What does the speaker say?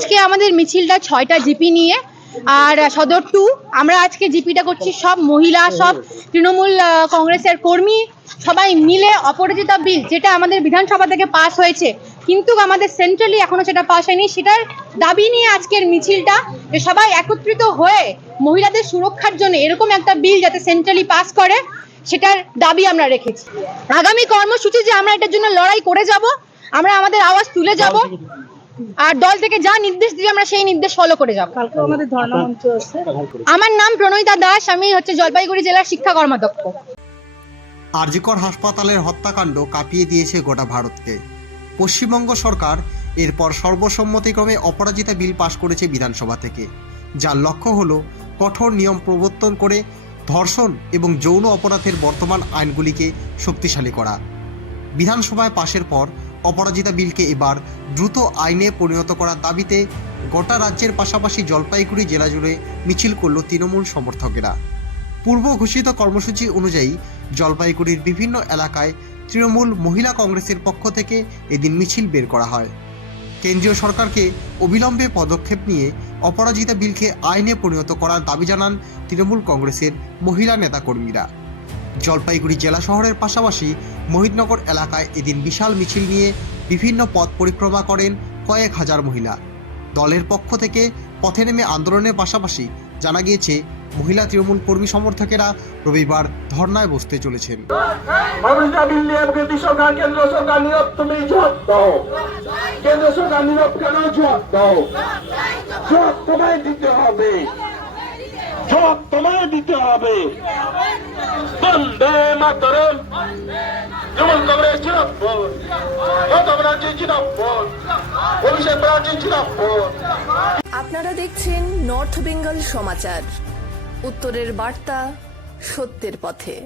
আজকে আমাদের মিছিলটা ছয়টা জিপি নিয়ে, আর সদর টু আমরা আজকে জিপিটা করছি সব মহিলা, সব তৃণমূল কংগ্রেসের কর্মী, সবাই মিলে অপরাজিতা বিল, যেটা আমাদের বিধানসভা থেকে পাস হয়েছে, কিন্তু আমাদের সেন্ট্রালি এখনও সেটা পাস হয়নি। সেটার দাবি নিয়ে আজকের মিছিলটা, যে সবাই একত্রিত হয়ে মহিলাদের সুরক্ষার জন্য এরকম একটা বিল যাতে সেন্ট্রালি পাস করে, সেটার দাবি আমরা রেখেছি। আগামী কর্মসূচি যে আমরা এটার জন্য লড়াই করে যাব, আমরা আমাদের আওয়াজ তুলে যাব। আর দল থেকে যা নির্দেশ দিবে আমরা সেই নির্দেশ ফলো করে যাব। কালকে আমাদের ধর্ণা মঞ্চ আছে। আমার নাম প্রণয়িতা দাস আমি হচ্ছে জলপাইগুড়ি জেলার শিক্ষা কর্মাধ্যক্ষ। আরজিকর হাসপাতালের হত্যাকাণ্ড কাঁপিয়ে দিয়েছে গোটা ভারতকে। পশ্চিমবঙ্গ সরকার এরপর সর্বসম্মতিক্রমে অপরাজিতা বিল পাশ করেছে বিধানসভা থেকে যার লক্ষ্য হল কঠোর নিয়ম প্রবর্তন করে ধর্ষণ এবং যৌন অপরাধের বর্তমান আইনগুলিকে শক্তিশালী করা। বিধানসভায় পাশের পর অপরাজিতা বিলকে এবার দ্রুত আইনে পরিণত করার দাবিতে গোটা রাজ্যের পাশাপাশি জলপাইগুড়ি জেলা জুড়ে মিছিল করল তৃণমূল সমর্থকেরা। পূর্ব ঘোষিত কর্মসূচি অনুযায়ী জলপাইগুড়ির বিভিন্ন এলাকায় তৃণমূল মহিলা কংগ্রেসের পক্ষ থেকে এদিন মিছিল বের করা হয়। কেন্দ্রীয় সরকারকে অবিলম্বে পদক্ষেপ নিয়ে অপরাজিতা বিলকে আইনে পরিণত করার দাবি জানান তৃণমূল কংগ্রেসের মহিলা নেতাকর্মীরা। জলপাইগুড়ি জেলা শহরের পাশাপাশি মহিদনগর এলাকায় এদিন বিশাল মিছিল নিয়ে বিভিন্ন পথ পরিক্রমা করেন কয়েক হাজার মহিলা। দলের পক্ষ থেকে পথে নেমে আন্দোলনের পাশাপাশি জানা গিয়েছে, মহিলা তৃণমূল কর্মী সমর্থকেরা রবিবার ধর্নায় বসতে চলেছেন। কেন্দ্র সরকার কেন দাও? তোমায় দিতে হবে। জবাব তোমায় দিতে হবে। বন্দে মাতরম। যেমন তোমরা জিনাপ্পর তোমরা আপনারা দেখছেন নর্থ বেঙ্গল সমাচার, উত্তরের বার্তা সত্যের পথে।